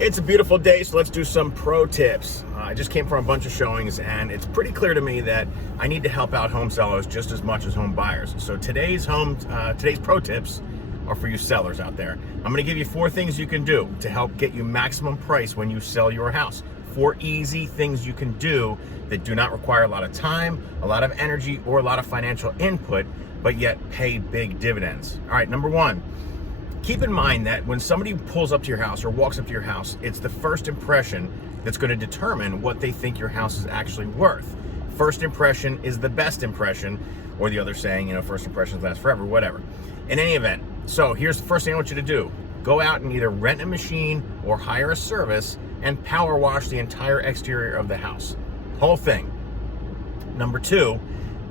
It's a beautiful day, so let's do some pro tips. I just came from a bunch of showings, and it's pretty clear to me that I need to help out home sellers just as much as home buyers. So today's pro tips are for you sellers out there. I'm going to give you 4 things you can do to help get you maximum price when you sell your house. 4 easy things you can do that do not require a lot of time, a lot of energy, or a lot of financial input, but yet pay big dividends. All right, number 1. Keep in mind that when somebody pulls up to your house or walks up to your house, it's the first impression that's going to determine what they think your house is actually worth. First impression is the best impression, or the other saying, first impressions last forever, whatever. In any event, so here's the first thing I want you to do. Go out and either rent a machine or hire a service and power wash the entire exterior of the house. Whole thing. Number 2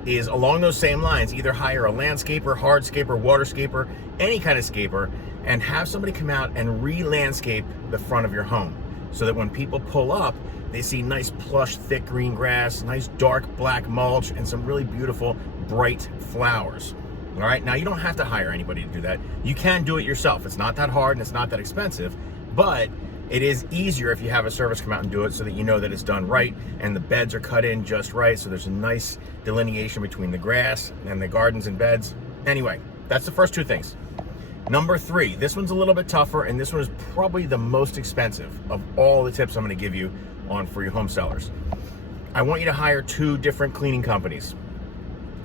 is along those same lines, either hire a landscaper, hardscaper, waterscaper, any kind of scaper, and have somebody come out and re-landscape the front of your home so that when people pull up, they see nice plush, thick green grass, nice dark black mulch, and some really beautiful bright flowers. All right, now you don't have to hire anybody to do that. You can do it yourself. It's not that hard and it's not that expensive, but it is easier if you have a service come out and do it so that you know that it's done right and the beds are cut in just right, so there's a nice delineation between the grass and the gardens and beds. Anyway, that's the first 2 things. Number 3, this one's a little bit tougher, and this one is probably the most expensive of all the tips I'm going to give you for your home sellers. I want you to hire 2 different cleaning companies.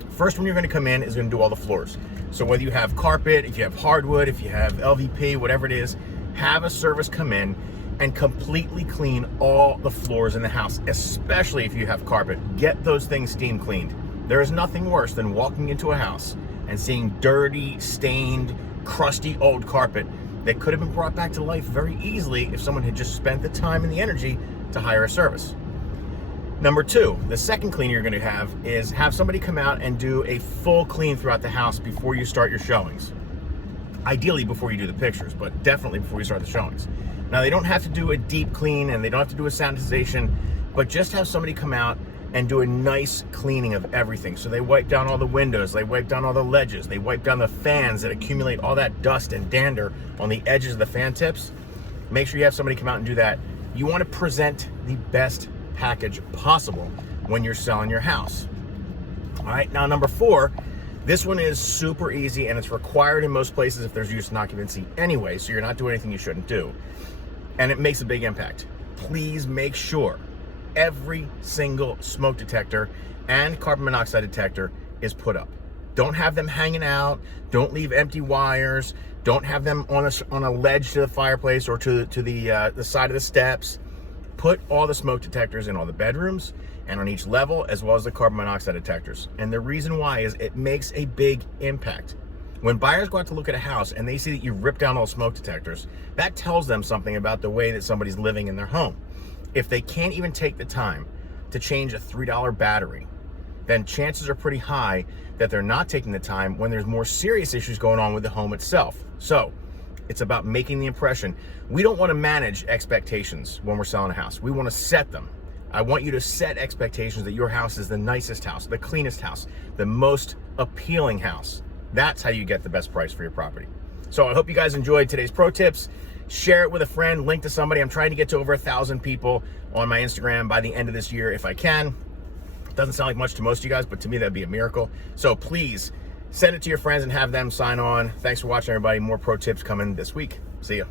First one you're going to come in is going to do all the floors. So whether you have carpet, if you have hardwood, if you have LVP, whatever it is, have a service come in and completely clean all the floors in the house, especially if you have carpet. Get those things steam cleaned. There is nothing worse than walking into a house and seeing dirty, stained, crusty old carpet that could have been brought back to life very easily if someone had just spent the time and the energy to hire a service. Number 2, the second cleaner you're going to have somebody come out and do a full clean throughout the house before you start your showings. Ideally before you do the pictures, but definitely before you start the showings. Now, they don't have to do a deep clean and they don't have to do a sanitization, but just have somebody come out and do a nice cleaning of everything. So they wipe down all the windows, they wipe down all the ledges, they wipe down the fans that accumulate all that dust and dander on the edges of the fan tips. Make sure you have somebody come out and do that. You want to present the best package possible when you're selling your house. All right, now number 4, this one is super easy and it's required in most places if there's use and occupancy anyway, so you're not doing anything you shouldn't do. And it makes a big impact. Please make sure every single smoke detector and carbon monoxide detector is put up. Don't have them hanging out. Don't leave empty wires. Don't have them on a ledge to the fireplace or to the side of the steps. Put all the smoke detectors in all the bedrooms and on each level, as well as the carbon monoxide detectors. And the reason why is it makes a big impact. When buyers go out to look at a house and they see that you've ripped down all smoke detectors, that tells them something about the way that somebody's living in their home. If they can't even take the time to change a $3 battery, then chances are pretty high that they're not taking the time when there's more serious issues going on with the home itself. So it's about making the impression. We don't want to manage expectations when we're selling a house. We want to set them. I want you to set expectations that your house is the nicest house, the cleanest house, the most appealing house. That's how you get the best price for your property. So I hope you guys enjoyed today's pro tips. Share it with a friend, link to somebody. I'm trying to get to over 1,000 people on my Instagram by the end of this year if I can. Doesn't sound like much to most of you guys, but to me that'd be a miracle. So please send it to your friends and have them sign on. Thanks for watching, everybody. More pro tips coming this week. See ya.